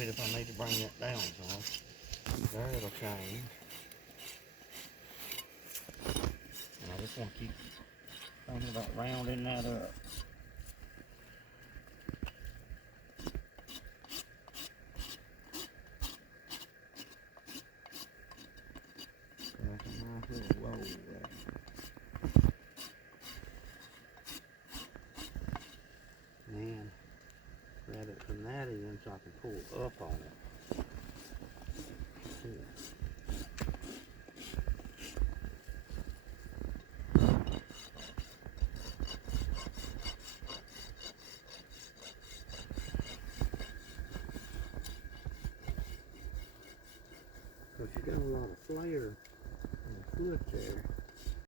bit if I need to bring that down some. There it'll change. And I just want to keep thinking about rounding that up. That's a nice little roll there. And then grab it from that end so I can pull up on it. Here. Because you got a lot of flare in the foot there.